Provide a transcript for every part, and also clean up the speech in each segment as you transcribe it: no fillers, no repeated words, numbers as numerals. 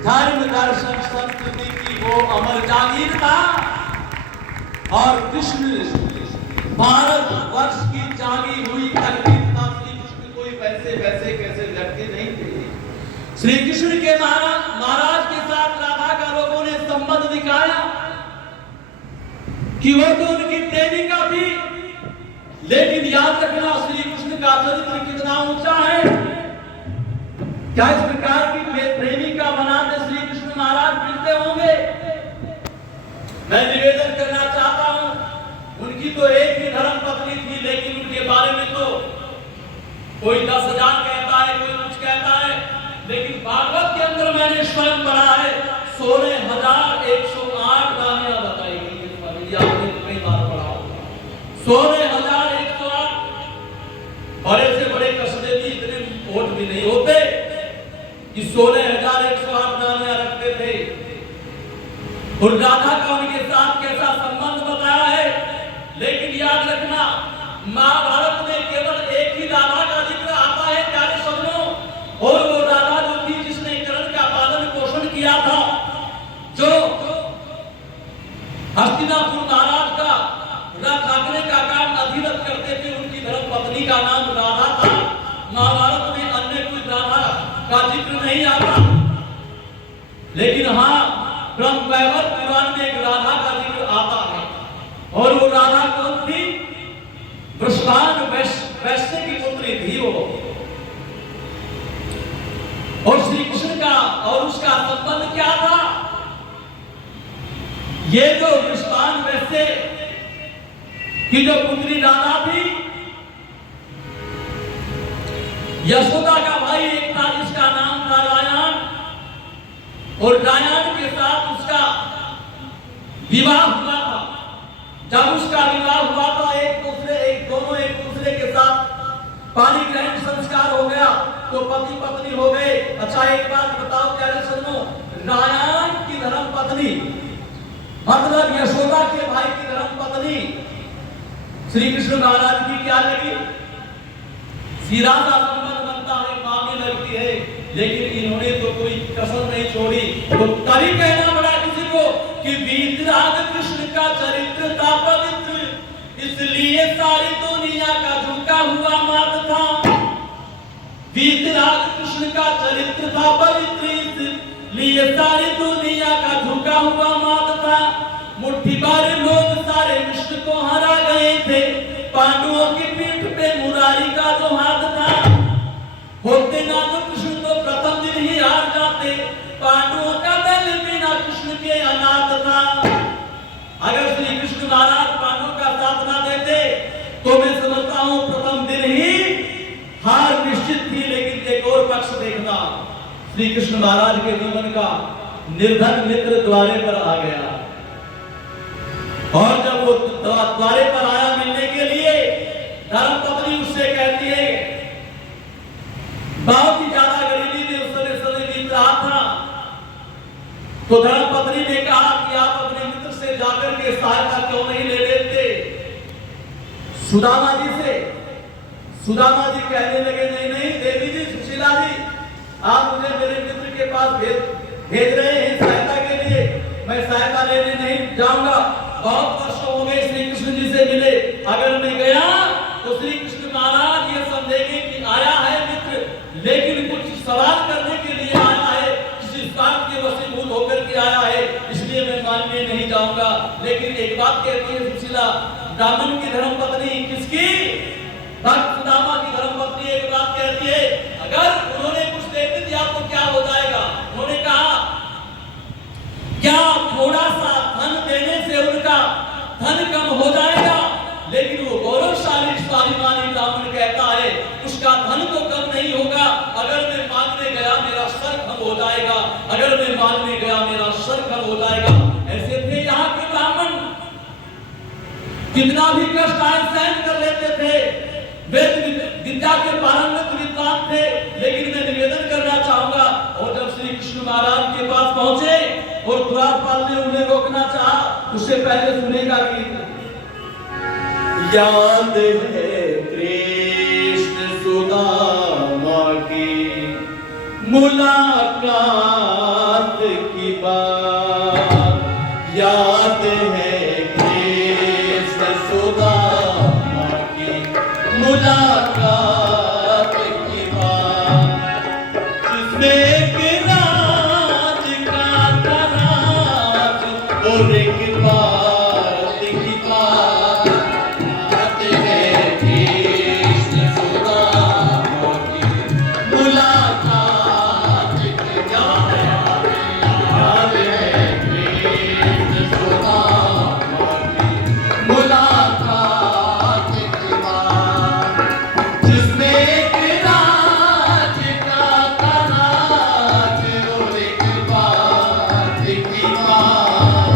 धर्म दर्शन संस्कृति की वो अमर जागीर था और कृष्ण भारत वर्ष की जागी हुई तकदीर था। श्री कृष्ण कोई वैसे वैसे कैसे व्यक्ति नहीं थे। श्री कृष्ण के महाराज के साथ राधा का लोगों ने संबंध दिखाया कि वो तो उनकी प्रेमिका थी, लेकिन याद रखना श्री कृष्ण का चरित्र कितना ऊंचा है। क्या इस प्रकार की प्रेमिका बनाते श्री कृष्ण महाराज मिलते होंगे? मैं निवेदन करना चाहता हूं, उनकी तो एक ही धर्म पत्नी थी, लेकिन उनके बारे में तो कोई 10,000 कहता है, कोई कुछ कहता है, लेकिन भागवत के अंदर मैंने स्वयं पढ़ा है 16,108 रानियां बताई गई है। स्वामी आपने कई बार पढ़ा होगा 16,108। बड़े से बड़े कस्बे भी इतने वोट भी नहीं होते कि 16,108 रानियां रखते थे। और राधा का उनके साथ कैसा संबंध बताया है, लेकिन याद रखना महाभारत में केवल एक ही राधा का जिक्र आता है प्यारे सज्जनों, और वो राधा जो थी जिसने कर्ण का पालन पोषण किया था, जो हस्तिनापुर महाराज का रथ हाँकने का काम अधिरथ करते थे, उनकी धर्म पत्नी का नाम राधा था। महाभारत में अन्य कोई राधा का जिक्र नहीं आता, लेकिन हाँ ब्रह्मवैवर्त पुराण में एक राधा का जिक्र आता है, और वो राधा कौन थी? वृषभान वैश्य की पुत्री थी वो। और श्री कृष्ण का और उसका संबंध क्या था? ये जो वृषभान वैश्य की जो पुत्री राधा थी, यशोदा का भाई एक था जिसका नाम था रायन, और रायन के साथ उसका विवाह हुआ था। जब उसका विवाह हुआ था दोनों एक दूसरे के साथ पानी ग्रहण संस्कार हो गया, तो पति पत्नी हो गए। अच्छा एक बात बताओ प्यारे सुनो, रायन की धर्म पत्नी मतलब यशोदा के भाई की धर्म पत्नी श्री कृष्ण महाराज की क्या लगी? सीधा सा संबंध बनता है, मां में लगती है, लेकिन इन्होंने तो कोई कसर नहीं छोड़ी। तो तभी कहना पड़ा किसी को कि वीतराग कृष्ण का चरित्र था पवित्र, इसलिए सारी दुनिया का झुका हुआ मात था। वीतराग कृष्ण का चरित्र था पवित्र, इसलिए सारी दुनिया का झुका हुआ मात था। मुट्ठी भर लोग सारे विश्व को हरा गए थे, पांडवों की पीठ पे मुरारी का जो हाथ था। होते ना तो कृष्ण तो प्रथम दिन ही हार जाते, पांडवों का दल बिना कृष्ण के अनाथ था। अगर श्री कृष्ण महाराज पांडवों का साथ ना देते तो मैं समझता हूं प्रथम दिन ही हार निश्चित थी। लेकिन एक और पक्ष देखना, श्री कृष्ण महाराज के जीवन का निर्धन मित्र द्वारे पर आ गया, और जब वो द्वारे पर आया मिलने के लिए, धर्म पत्नी उससे कहती है, बहुत ही ज्यादा गरीबी में उस समय बीत रहा था, तो धर्म पत्नी ने कहा कि आप अपने मित्र से जाकर के सहायता क्यों नहीं ले लेते? सुदामा जी से। सुदामा जी कहने लगे, नहीं नहीं देवी जी, सुशीला जी, आप मुझे मेरे मित्र के पास भेज रहे हैं सहायता के लिए, मैं सहायता लेने नहीं जाऊंगा। बहुत वर्षों हो गए श्री कृष्ण जी से मिले, अगर मैं गया तो श्री कृष्ण महाराज ये समझेंगे कि आया है मित्र, लेकिन कुछ सवाल करने के लिए आया है, किसी बात के वशीभूत होकर के आया है, इसलिए मैं मानने नहीं जाऊंगा। लेकिन एक बात कहती है सुशीला, ब्राह्मण की धर्म पत्नी किसकी? भक्त सुदामा की धर्म पत्नी एक बात कहती है, अगर उन्होंने कुछ दे दिया तो क्या हो जाएगा? उन्होंने कहा, क्या थोड़ा सा धन देने से उनका धन कम हो जाएगा? लेकिन वो गौरवशाली स्वाभिमानी ब्राह्मण कहता है, उसका धन तो कम नहीं होगा, अगर मैं मांगने गया मेरा सर खम हो जाएगा, अगर मैं मांगने गया मेरा सर खम हो जाएगा। ऐसे थे यहाँ के ब्राह्मण, कितना भी कष्ट आए सहन कर लेते थे, वेद विद्या के पारंगत विद्वान थे। लेकिन मैं निवेदन करना चाहूंगा, और जब श्री कृष्ण महाराज के पास पहुंचे और द्वारपाल ने उन्हें रोकना चाहा, उससे पहले सुनेगा गीत। याद है कृष्ण सुदामा की मुलाकात बात याद है कृष्ण सुदामा की मुलाकात की बात, जिसमें एक राज का तराज और एक बात की बात याद है कृष्ण सुदामा की मुलाकात की बात, याद है कृष्ण सुदामा की मुलाकात की बात, जिसमें एक राज का तराज और एक बात की बात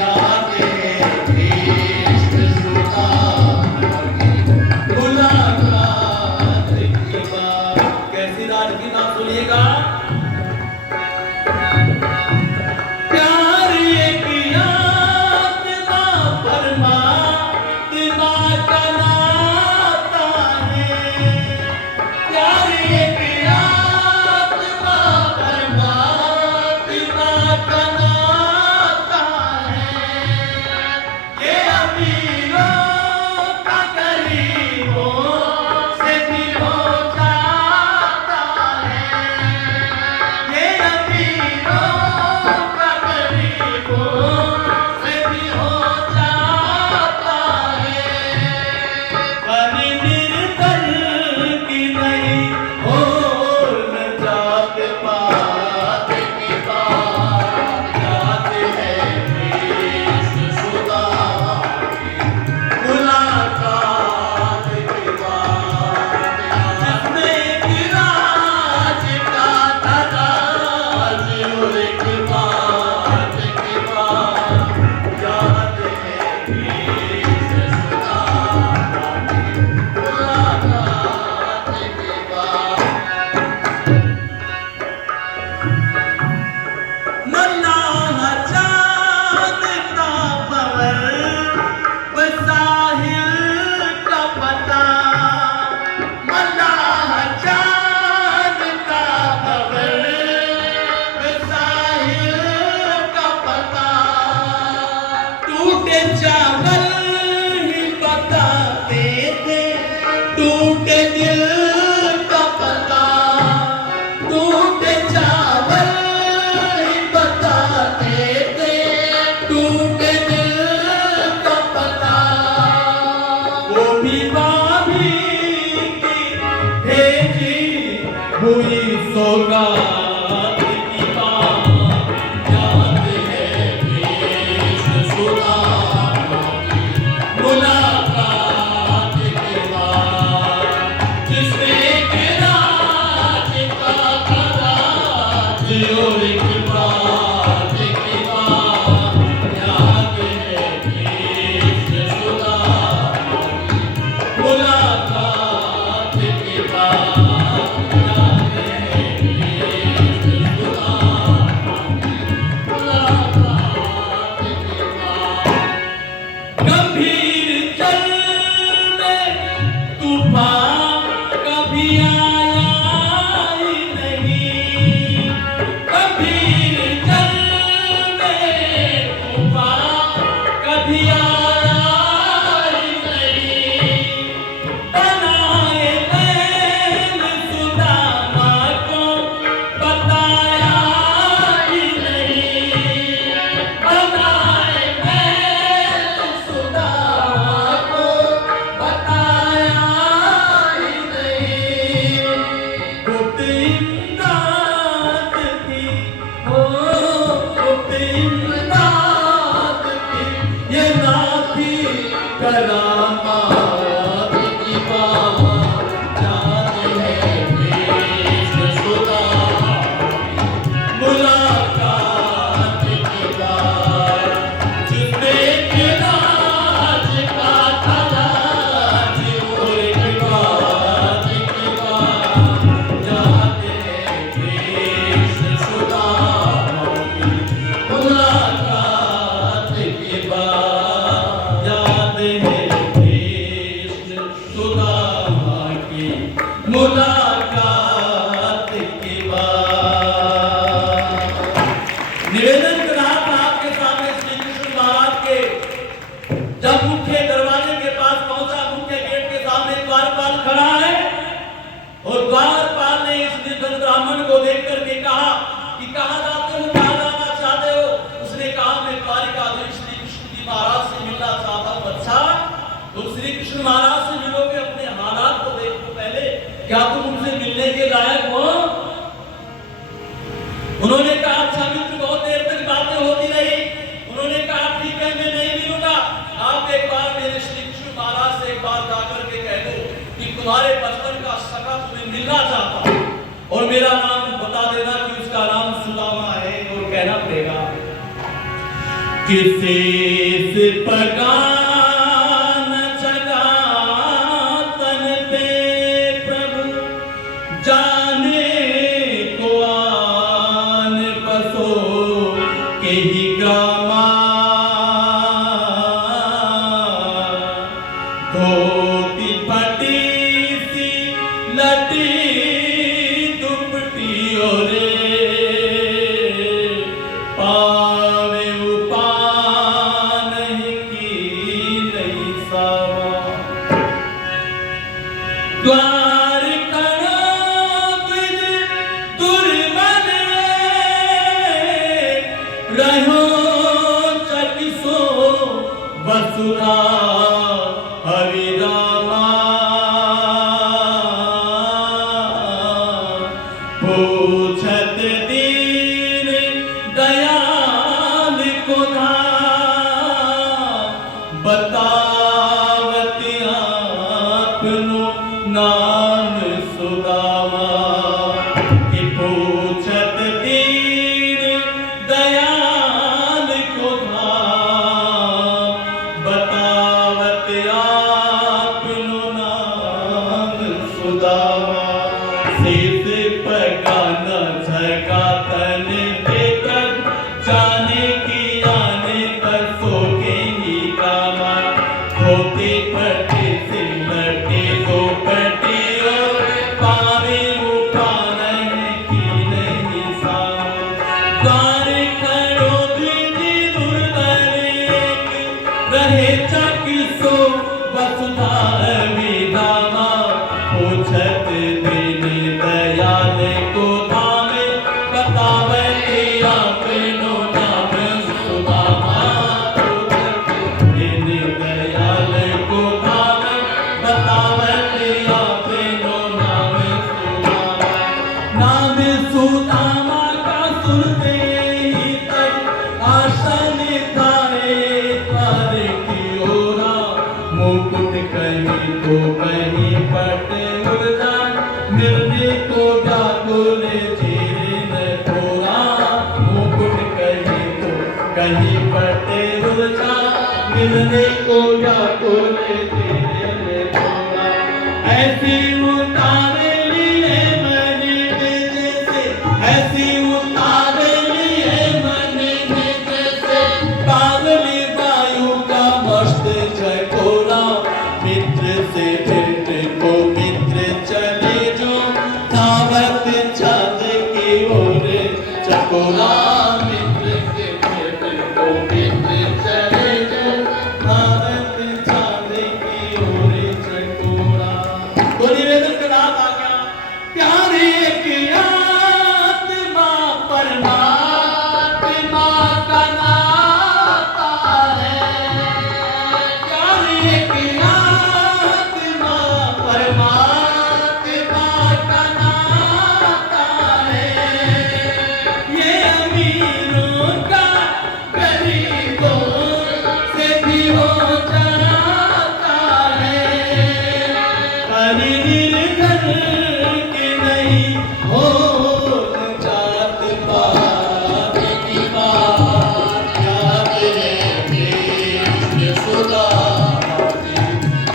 याद है कृष्ण सुदामा की मुलाकात की बात। कैसी राज की बात सुनिएगा। प्यार एक आत्मा परमात्मा का नाता है, प्यार एक आत्मा परमात्मा का नाता है, ये अमीरों का गरीबों से भी हो जाता है, ये अमीरों का गरीबों से भी हो जाता है, पर निर्धन की नहीं हो न जात पात की बात याद है कृष्ण सुदामा की मुलाकात की बात, जिसमें एक राज का तराज और एक बात की बात याद है कृष्ण सुदामा की मुलाकात की बात। मल्लाह चाँद का भंवर व साहिल का पता, मल्लाह चाँद का भंवर व साहिल का पता, टूटे चावल ही बताते थे टूटे दिल का पता, टूटे चावल ही बताते थे टूटे दिल का पता, वो भी भाभी की भेजी हुई सौगात की बात याद है कृष्ण सुदामा की मुलाकात की बात, जिसमें एक राज का तराज और एक बात की बात याद है कृष्ण सुदामा की मुलाकात की बात याद है कृष्ण सुदामा की मुलाकात की बात। गंभीर जल में तूफान कभी आया ही नहीं, गंभीर जल में तूफान कभी आया ही नहीं, बनाए बैल सुदामा को बताया ही नहीं, बनाए बैल सुदामा को बताया ही नहीं, गुप्त इमदाद की हो गुप्त इमदाद की ये नाथी करामात की बात याद है कृष्ण सुदामा की मुलाकात की बात, जिसमें एक राज का तराज और एक बात की बात याद है कृष्ण सुदामा की मुलाकात की बात याद है कृष्ण सुदामा की मुलाकात की बात। निवेदन कृष्ण महाराज से मिलोगे, अपने हालात को देखो पहले, क्या तुम उनसे मिलने के लायक हो? उन्होंने कहा अच्छा मित्र, बहुत देर तक बातें होती रही। उन्होंने कहा ठीक है, मैं नहीं मिलूंगा, आप एक बार मेरे श्री कृष्ण महाराज से एक बार जाकर के कह दो कि तुम्हारे बचपन का सखा तुम्हें मिलना चाहता है और मेरा नाम बता देना कि उसका नाम सुदामा है। और कहना पड़ेगा किसे से पगा वसुधा हरिरामा पूछत दीन दयाल को था बतावत आपनो नाम सुदामा कि पूछत दीन दयाल को था बतावत आपनो नाम सुदामा शीत पगान झगा तन बेतन जाने की आने पर सोके ही कामा धोते पटे से लटे दो पटे और पावे उपान की नहीं साम द्वार करो द्विजी दुर्दरेक रहे चकिसो वसुधा विदामा पूछत दिन दयाल को धामे बतावत आपनो नाम सुदामा पूछत दिन दयाल को धामे बतावत आपनो नाम सुदामा। नाम सुदामा का सुनते ही तब आसन धारे द्वार की ओरा मुकुट कहीं तो कहीं पट उलझान मिलने को व्याकुल जीर्ण थोड़ा मुकुट कहीं तो कहीं पट उलझान मिलने को व्याकुल जीर्ण थोड़ा ऐसी उतारे लिए मैंने जैसे ऐसी उतारे लिए मैंने जैसे पागली वायु का मस्त चकोरा मित्र से भेंट को मित्र चले जो धावत चाँद की ओर चकोरा मित्र से भेंट को मित्र चले जो धावत चाँद की ओर चकोरा। तो निवेदन का नाम आ गया प्यारे की आत्मा परमात्मा का नाता है प्यारे की आत्मा परमात्मा का नाता है ये अमीरों का गरीबों से भी हो जाता है हरि निर्धन के नहीं हो जात पात की बात याद है कृष्ण सुदामा की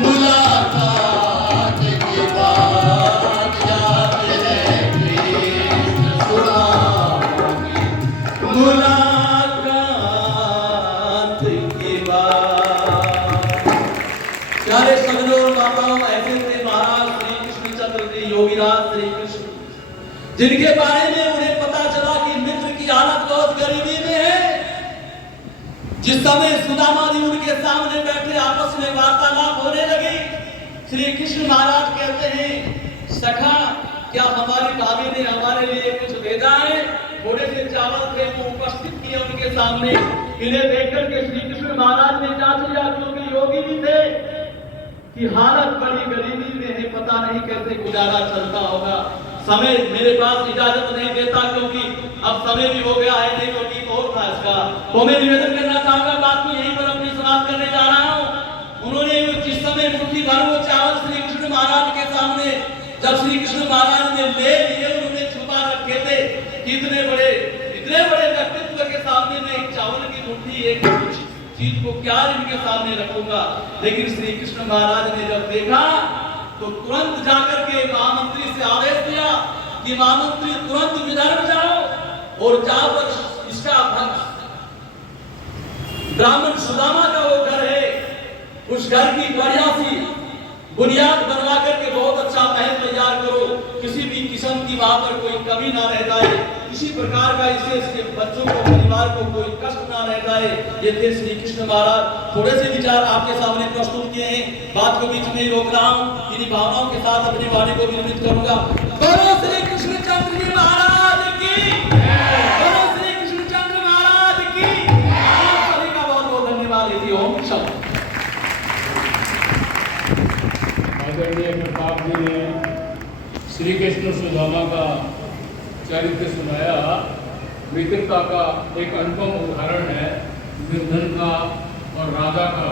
मुलाकात की बात याद है कृष्ण सुदामा की मुलाकात की बात। प्यारे सज्जनों और माताओं, ऐसे थे महाराज श्री कृष्णचंद्र जी योगीराज श्री कृष्ण, जिनके बारे में उन्हें पता चला कि मित्र की हालत बहुत गरीबी में है। जिस समय सुदामा जी उनके सामने बैठे आपस में वार्तालाप होने लगी, श्री कृष्ण महाराज कहते हैं सखा, क्या हमारी भाभी ने हमारे लिए कुछ भेजा है? थोड़े से चावल थे वो उपस्थित किए उनके सामने। इन्हें देखकर के श्री कृष्ण महाराज ने जांच लिया, क्योंकि योगी भी थे। कि हालत बड़ी गरीबी में है, पता नहीं कैसे गुजारा चलता होगा। समय मेरे पास इजाजत नहीं देता क्योंकि अब समय भी हो गया है, नहीं तो ठीक और था इसका। तो मैं निवेदन करना चाहूंगा, बात को यहीं पर अपनी समाप्त करने जा रहा हूँ। उन्होंने जिस समय मुट्ठी भर वो चावल श्री कृष्ण महाराज के सामने जब श्री कृष्ण महाराज ने ले लिए, उन्होंने छुपा रखे थे कि इतने बड़े व्यक्तित्व के सामने मैं एक चावल की मुट्ठी, एक चीज को क्या इनके सामने रखूंगा। लेकिन श्री कृष्ण महाराज ने जब देखा तो तुरंत जाकर के महामंत्री से आदेश दिया कि महामंत्री तुरंत विदर्भ जाओ और जहां पर इसका ब्राह्मण सुदामा का वो घर है, उस घर की बढ़िया सी बुनियाद बनवा करके बहुत अच्छा महल तैयार करो, किसी भी किस्म की वहां पर कोई कमी ना रह जाए, किसी प्रकार का इससे बच्चों को, परिवार को कोई कष्ट ना रह जाए। ये थे श्री कृष्ण महाराज। थोड़े से विचार आपके सामने प्रस्तुत किए हैं, बात को बीच में ही रोक रहा हूँ, इन्हीं भावनाओं के साथ अपनी वाणी को विरमित करूंगा। बोलो श्री कृष्णचंद्र जी महाराज की, बोलो श्री कृष्णचंद्र महाराज की। आप सभी का बहुत बहुत धन्यवाद। यदि ओम शब्द आदरणीय प्रताप जी ने श्री कृष्ण सुदामा का चरित्र सुनाया। मित्रता का एक अनुपम उदाहरण है दुर्योधन का और राजा का।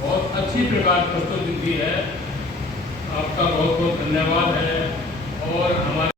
बहुत अच्छी प्रकार प्रस्तुति दी है, आपका बहुत बहुत धन्यवाद है। और हमारे